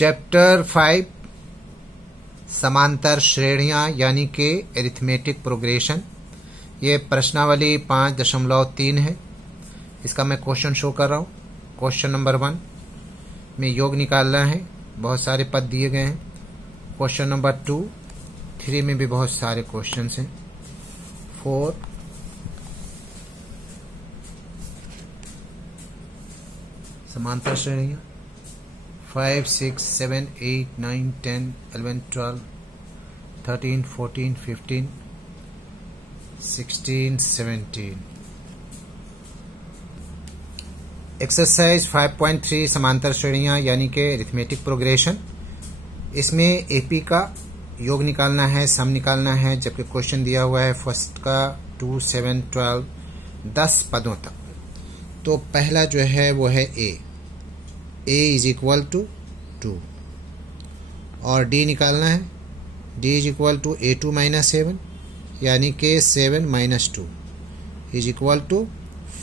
Chapter 5 समांतर श्रेणियां यानी कि एरिथमेटिक प्रोग्रेशन। ये प्रश्नावली 5.3 है। इसका मैं क्वेश्चन शो कर रहा हूं। क्वेश्चन नंबर 1 में योग निकालना है, बहुत सारे पद दिए गए हैं। क्वेश्चन नंबर 2, 3 में भी बहुत सारे क्वेश्चन हैं। 4 समांतर श्रेणियां, 5, 6, 7, 8, 9, 10, 11, 12, 13, 14, 15, 16, 17। एक्सरसाइज 5.3 समांतर श्रेणियां यानी कि अरिथमेटिक प्रोग्रेशन। इसमें एपी का योग निकालना है, सम निकालना है, जबकि क्वेश्चन दिया हुआ है फर्स्ट का 2, 7, 12, 10 पदों तक। तो पहला जो है वो है ए इज इक्वल टू 2 और डी निकालना है। D is equal to A2 minus 7 यानी कि 7 माइनस 2 इज इक्वल टू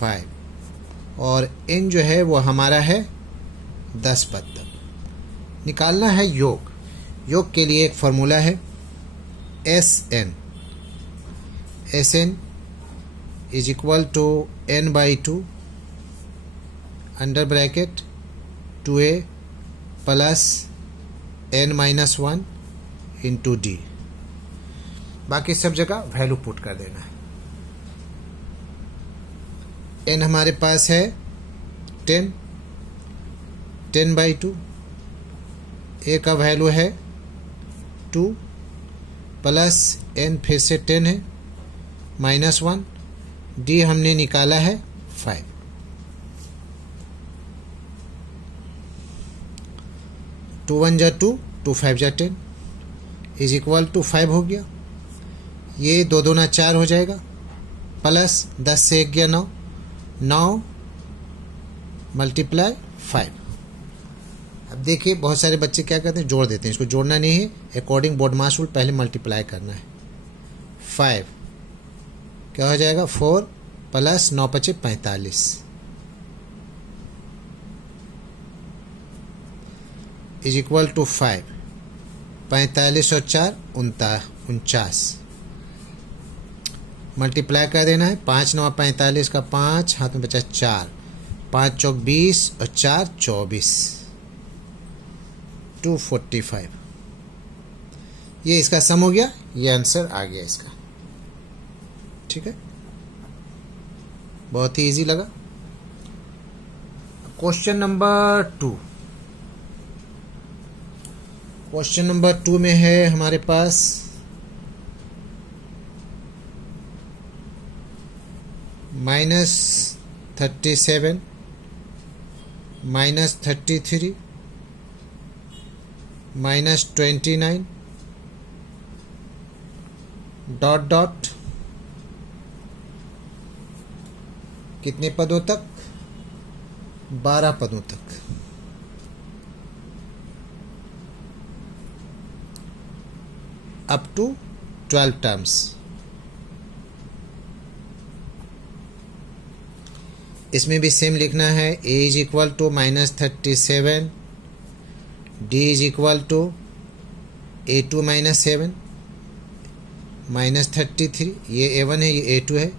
5 और n जो है वो हमारा है 10 पद तक। निकालना है योग। योग के लिए एक फॉर्मूला है SN is equal to n/2 under bracket 2a plus n-1 into D. बाकी सब जगह वैल्यू पुट कर देना है। n हमारे पास है 10/2, a का वैल्यू है 2 प्लस n फिर से 10 है -1, d हमने निकाला है 5। 2 1 जा 2, 2 5 जा 10 इज इक्वल टू 5 हो गया। ये 2 दूना 4 हो जाएगा प्लस 10 से 1 गया 9, 9 मल्टीप्लाई 5। अब देखिए बहुत सारे बच्चे क्या करते हैं, जोड़ देते हैं। इसको जोड़ना नहीं है, अकॉर्डिंग बोर्ड मास रूल पहले मल्टीप्लाई करना है। 5 क्या हो जाएगा 4 प्लस 9 × 5 = 45 इज इक्वल टू 5। 45 और 4 49 मल्टीप्लाई कर देना है। 5 9 45 का 5 हाथ में बचा 4, 5 चौक 20 और 4 24 245। ये इसका सम हो गया, ये आंसर आ गया इसका। ठीक है, बहुत ही इजी लगा। Question number 2। क्वेश्चन नंबर 2 में है हमारे पास -37 -33 -29 डॉट डॉट कितने पदों तक? 12 पदों तक। Up to 12 terms. इसमें भी सेम लिखना है। a is equal to -37, d is equal to A2 minus 7 -33, ये A1 है, ये A2 है,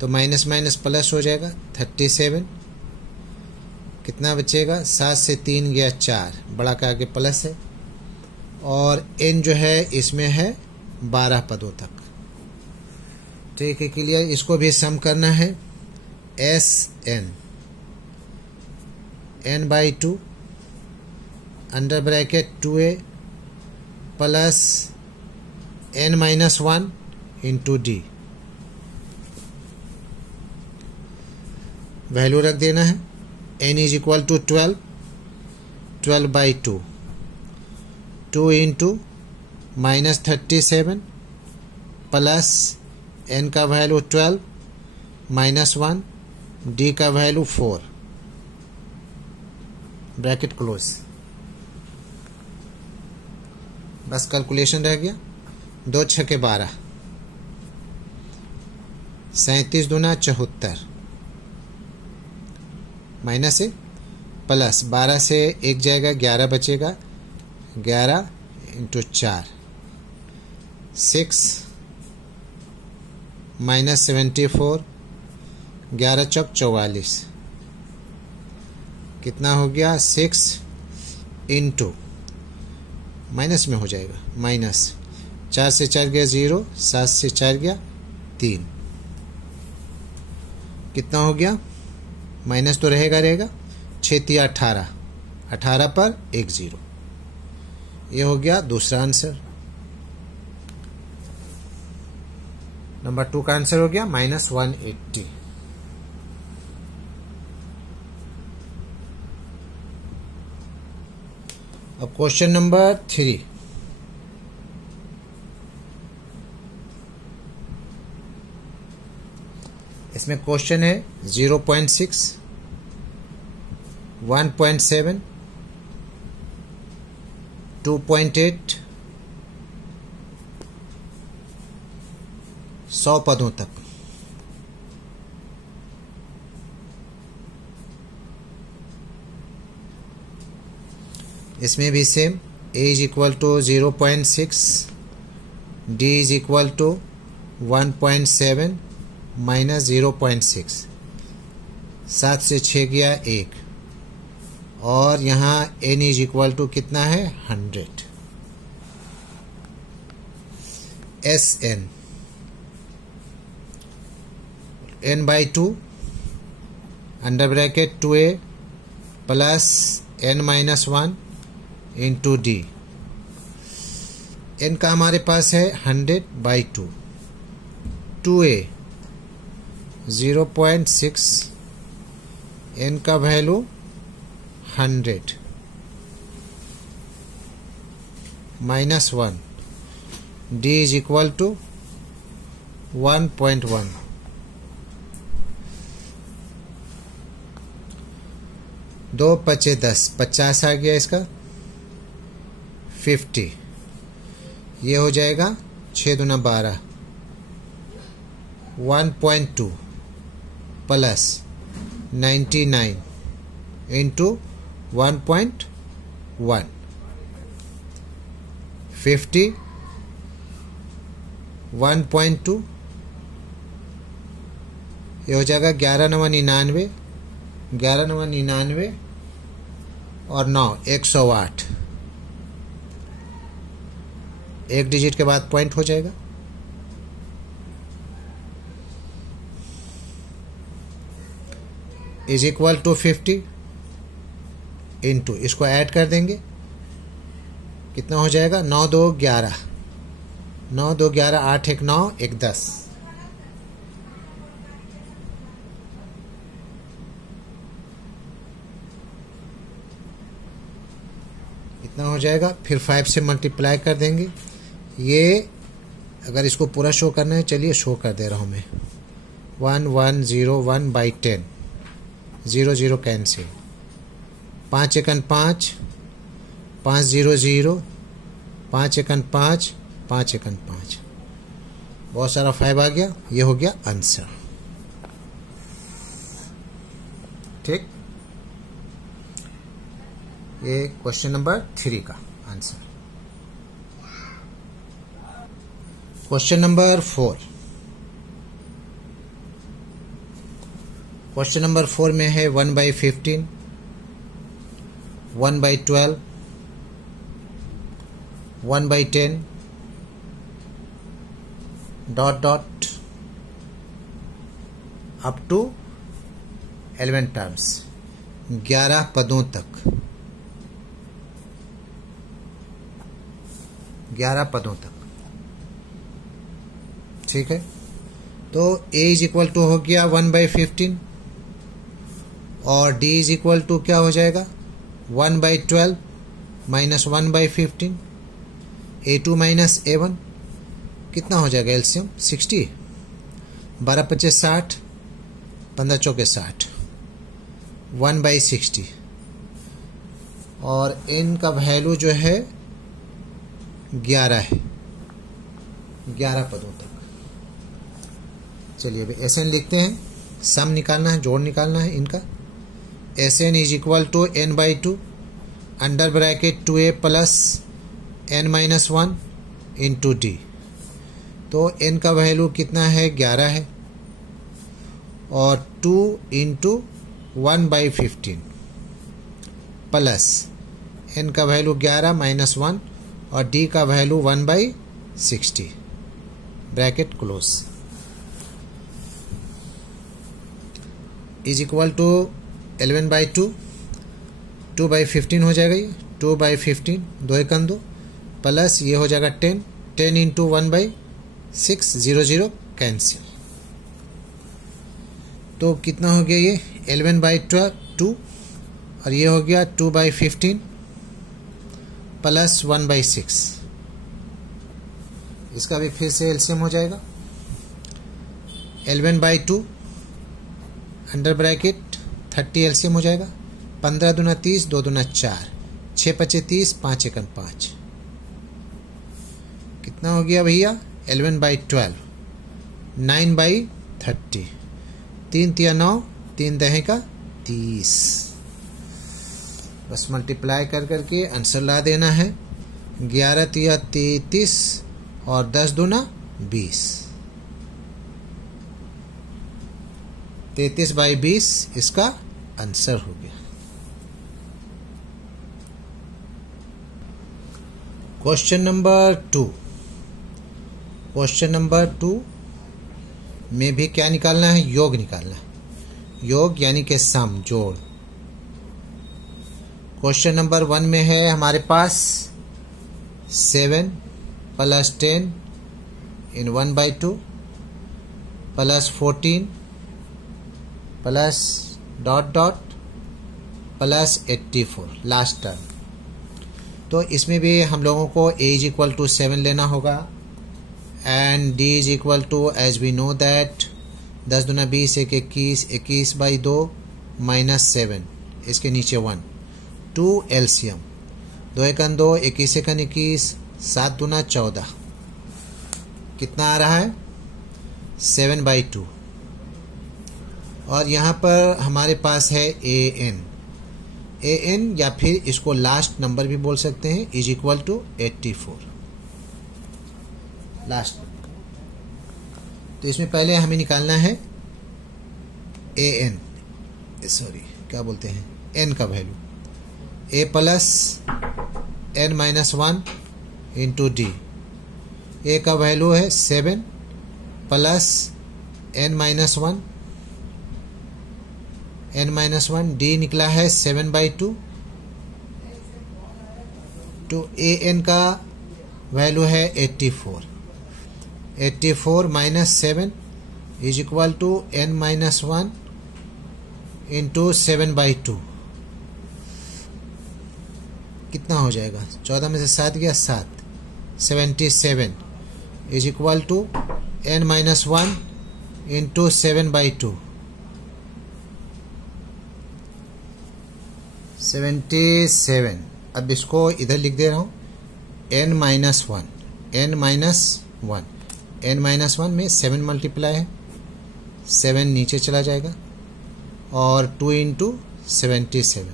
तो माइनस माइनस प्लस हो जाएगा। 37 कितना बचेगा? 7 से 3 गया 4, बड़ा का आगे प्लस है और n जो है इसमें है 12 पदों तक। ठीक है, क्लियर। इसको भी सम करना है। SN n/2 under bracket 2a plus n-1 into d. Value रख देना है। n is equal to 12, 12/2 2 into -37 plus n का वैल्यू 12 -1 d का वैल्यू 4 ब्रैकेट क्लोज। बस कैलकुलेशन रह गया। 2 × 6 = 12, 37 दूना 74 माइनस है प्लस 12 से 1 जाएगा 11 बचेगा 11 इंटू 4, 6 माइनस 74, 11 चौक 44, कितना हो गया 6 इंटू, माइनस में हो जाएगा, माइनस 4 से 4 गया 0, 7 से 4 गया 3, कितना हो गया, माइनस तो रहेगा 6 तिया 18, 18 पर 1 0। ये हो गया दूसरा आंसर। नंबर 2 का आंसर हो गया -180। अब क्वेश्चन नंबर 3, इसमें क्वेश्चन है 0.6, 1.7, 2.8, 100 पदों तक। इसमें भी same, a is equal to 0.6, d is equal to 1.7 minus 0.6, 7 से 6 गया 1, और यहाँ n इज इक्वल टू कितना है 100, Sn n by 2 under bracket 2a plus n minus 1 into d. n का हमारे पास है 100 बाई 2, 2a 0.6, n का value 100 minus 1, d is equal to 1.1। दो पचे 10, 50 आ गया इसका 50, ये हो जाएगा 6 दूना 12, 1.2 प्लस 99 इंटू 1.1, 50, 1.2, ये हो जाएगा 11 9 99, 11 9 99 और 9 108, एक डिजिट के बाद पॉइंट हो जाएगा। इज इक्वल टू 50 इंटू, इसको ऐड कर देंगे, कितना हो जाएगा 9 2 11, 9 2 11, 8 1 9, 1 10, इतना हो जाएगा। फिर 5 से मल्टीप्लाई कर देंगे। ये अगर इसको पूरा शो करना है, चलिए शो कर दे रहा हूँ मैं, 1 1 0 1 बाई 10, 0 0 कैंसिल, 5 1 5, 5 0 0, 5 1 5, 5 1 5, बहुत सारा 5 आ गया, ये हो गया आंसर। ठीक, ये क्वेश्चन नंबर 3 का answer. Question number 4, question number 4 में है 1/15, 1/12, 1/10 dot dot up to 11 terms, 11 पदों तक, 11 पदों तक। ठीक है, तो a इज इक्वल टू हो गया 1/15 और d इज इक्वल टू क्या हो जाएगा 1/12 माइनस 1/15, a2 माइनस a1, कितना हो जाएगा एलसीएम 60, 12 25 60, 15 चौके 60, 1/60, और n का वैल्यू जो है 11 है, 11 पदों तक। चलिए अभी एस एन लिखते हैं, सम निकालना है, जोड़ निकालना है इनका। S N is equal to n/2 under bracket 2a plus n-1 into d. तो n का वैल्यू कितना है, 11 है, और 2 इंटू 1/15 प्लस n का वैल्यू 11 माइनस 1 और d का value 1/60 bracket close is equal to 11/2 2/15 हो जाएगा, ये 2/15 2 एकम 2 प्लस ये हो जाएगा 10 इंटू 1/6 0 कैंसिल। तो कितना हो गया ये 11/2 और ये हो गया 2/15 प्लस 1/6। इसका भी फिर से एलसीएम हो जाएगा 11/2 अंडर ब्रैकेट 30 एलसीएम हो जाएगा 15 दूना 30 2 दूना 4 6 5 30 5 एकम 5। कितना हो गया भैया 11/12 9/30 3 तिया 9 3 दहे का 30। बस मल्टीप्लाई कर करके आंसर ला देना है 11 तिया 33 और 10 दूना 20 33/20 इसका आंसर हो गया। क्वेश्चन नंबर 2 में भी क्या निकालना है, योग निकालना है। योग यानी कि सम जोड़। क्वेश्चन नंबर 1 में है हमारे पास 7 प्लस 10 इन 1/2 plus 14 plus dot dot plus 84 last term. तो इसमें भी हम लोगों को a इज इक्वल टू 7 लेना होगा and d is equal to as we know that 10 दूना 20 1 21 21/2 माइनस 7 इसके नीचे 1 2 एलसीएम 2 एकम 2 21 एकम 21 7 दूना 14 कितना आ रहा है 7/2। और यहाँ पर हमारे पास है an या फिर इसको लास्ट नंबर भी बोल सकते हैं इज इक्वल टू 84 लास्ट। तो इसमें पहले हमें निकालना है an सॉरी क्या बोलते हैं n का value a plus n-1 into D. a का वैल्यू है 7 प्लस n-1 d निकला है 7/2 तो an का वैल्यू है 84 minus 7 is equal to n-1 into 7/2 कितना हो जाएगा 14 में से 7 गया 7 77 is equal to n-1 into 7/2 77। अब इसको इधर लिख दे रहा हूँ n-1 में 7 मल्टीप्लाई है 7 नीचे चला जाएगा और 2 इंटू 77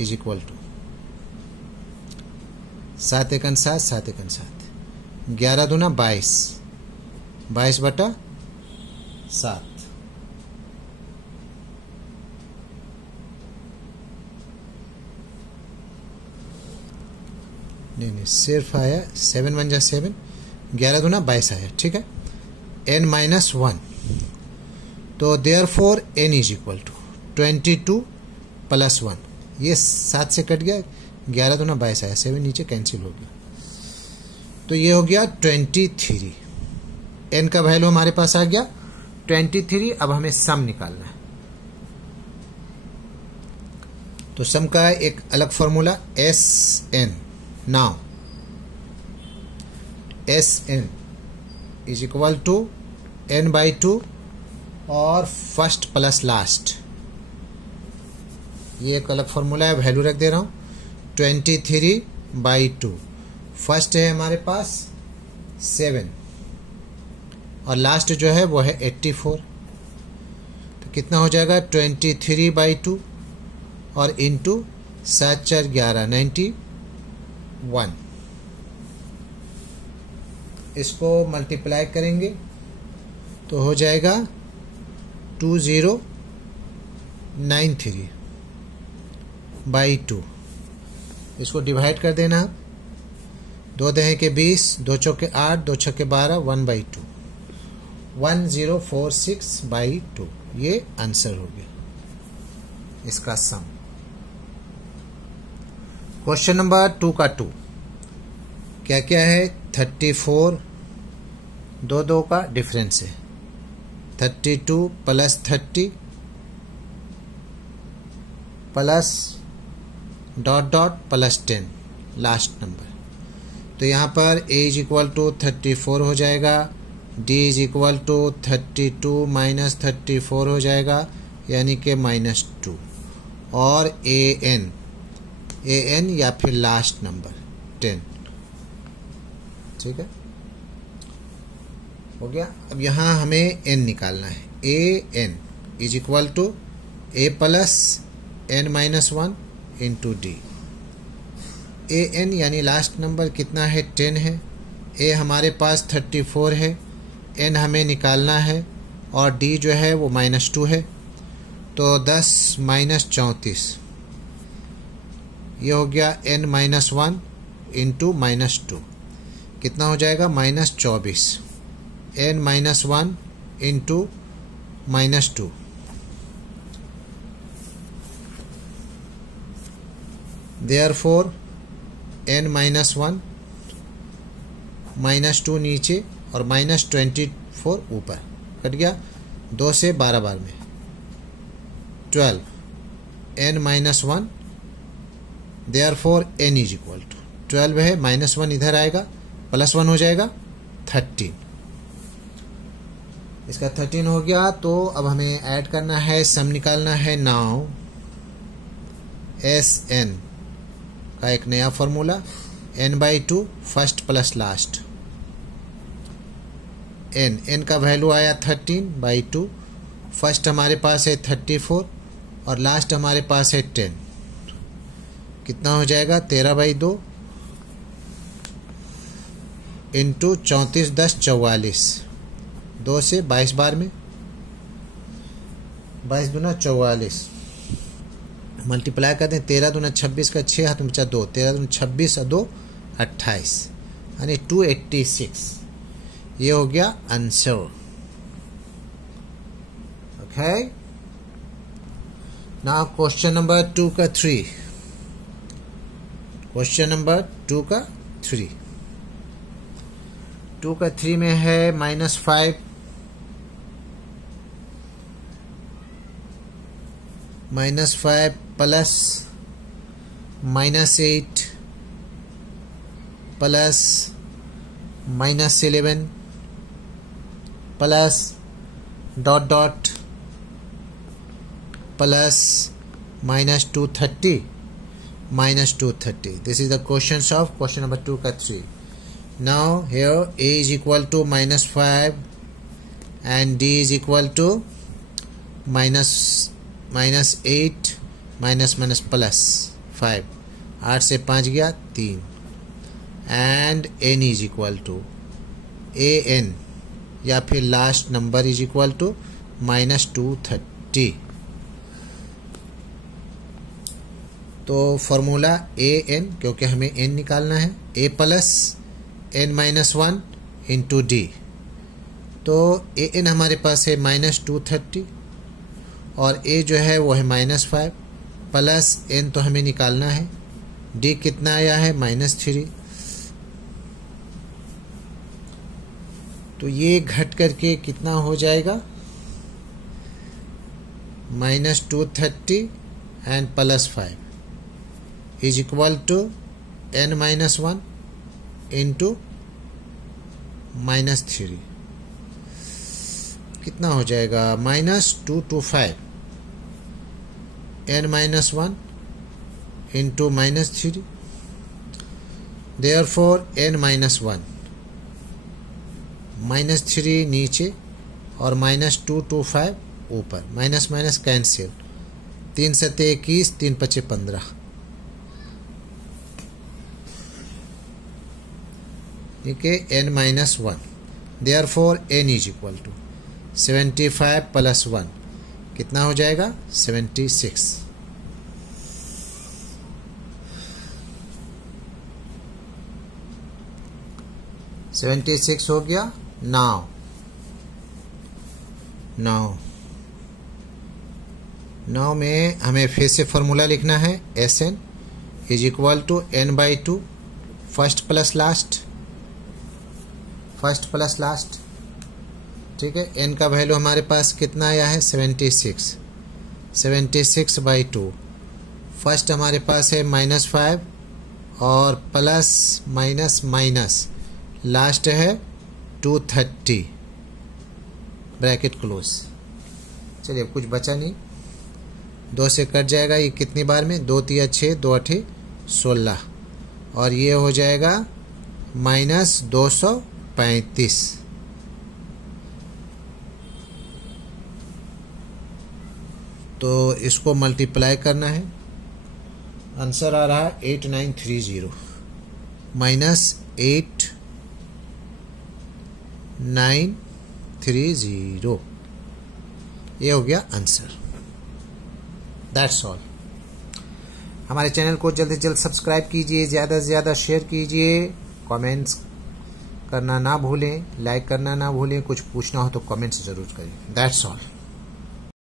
इज इक्वल टू 7 एकम 7 7 एकम 7 11 दूना 22/7 नहीं सिर्फ आया 7 1 जा 7 11 दूना 22 आया ठीक है n-1 तो therefore n is equal to 22 plus 1 ये 7 से कट गया 11 दूना 22 आया 7 नीचे कैंसिल हो गया तो ये हो गया 23। n का वैल्यू हमारे पास आ गया 23। अब हमें सम निकालना है तो सम का एक अलग formula Sn। Now Sn is equal to n/2 और फर्स्ट प्लस लास्ट ये एक अलग फॉर्मूला है वैल्यू रख दे रहा हूँ 23/2 फर्स्ट है हमारे पास 7 और लास्ट जो है वो है 84 तो कितना हो जाएगा 23/2 और इंटू 7 4 11 90 1। इसको मल्टीप्लाई करेंगे तो हो जाएगा 2093 बाई 2। इसको डिवाइड कर देना, 2 दहे के 20, 2 चौके 8, 2 छक्के 12, 1/2, 1046/2। ये आंसर हो गया इसका सम। क्वेश्चन नंबर 2 का 2 क्या क्या है? 34, 2 का डिफरेंस है, 32 plus 30 plus dot dot plus 10 last number. तो यहाँ पर a इज इक्वल टू 34 हो जाएगा, d is equal to 32 minus 34 हो जाएगा यानी कि -2, और an या फिर लास्ट नंबर 10। ठीक है, हो गया। अब यहाँ हमें n निकालना है। an is equal to a plus n-1 into d. an यानी लास्ट नंबर कितना है? 10 है। a हमारे पास 34 है, n हमें निकालना है, और d जो है वो -2 है। तो 10 माइनस 34, ये हो गया n-1 इंटू -2, कितना हो जाएगा? -24। n-1 इंटू -2, Therefore n-1 -2 नीचे और -24 ऊपर, कट गया 2 से 12 बार में 12, n-1, Therefore n is equal to 12 है, -1 इधर आएगा, +1 हो जाएगा 13। इसका 13 हो गया। तो अब हमें ऐड करना है, सम निकालना है। नाउ Sn का एक नया formula, n/2 first plus last. n का वैल्यू आया 13/2, फर्स्ट हमारे पास है 34 और लास्ट हमारे पास है 10। कितना हो जाएगा? 13/2 इंटू 34 10 44, 2 से 22 बार में 22 दूना 44, मल्टीप्लाई कर दें, 13 दूना 26 का 6 हाथ में बचा 2, 13 दूना 26 और 2 28 यानी 286। ये हो गया answer. Okay, now question number 2 का 3। क्वेश्चन नंबर 2 का 3 में है -5 plus -8 plus -11 plus dot dot plus -230 -230। This is the question of question number 2 का 3। Now here a is equal to -5 and d is equal to -8 minus plus 5, 8 से 5 गया 3, and n is equal to an या फिर last number is equal to -230। तो formula an, क्योंकि हमें n निकालना है, a plus n-1 into d. तो an हमारे पास है -230 और a जो है वो है -5 प्लस n तो हमें निकालना है, d कितना आया है? -3। तो ये घट करके कितना हो जाएगा? -230 and +5 is equal to n-1 into -3। कितना हो जाएगा? -225 n-1 इंटू -3। देयरफॉर n-1 -3 नीचे और -225 ऊपर, माइनस माइनस कैंसिल, 3 × 7 = 21, 3 × 5 = 15। ठीक है, n-1, therefore n is equal to 75 plus 1 कितना हो जाएगा 76। हो गया। नाउ में हमें फिर से फॉर्मूला लिखना है, Sn is equal to n/2 first plus last. ठीक है, n का वैल्यू हमारे पास कितना आया है 76/2। फर्स्ट हमारे पास है -5 और प्लस माइनस लास्ट है 230 ब्रैकेट क्लोज। चलिए अब कुछ बचा नहीं, 2 से कट जाएगा, ये कितनी बार में 2 3 6 2 8 16 और ये हो जाएगा -235। तो इसको मल्टीप्लाई करना है, आंसर आ रहा है 8930 -8930। ये हो गया आंसर। That's all. हमारे चैनल को जल्द से जल्द सब्सक्राइब कीजिए, ज़्यादा से ज़्यादा शेयर कीजिए, कमेंट्स करना ना भूलें, लाइक करना ना भूलें, कुछ पूछना हो तो कमेंट्स ज़रूर करिए। That's all.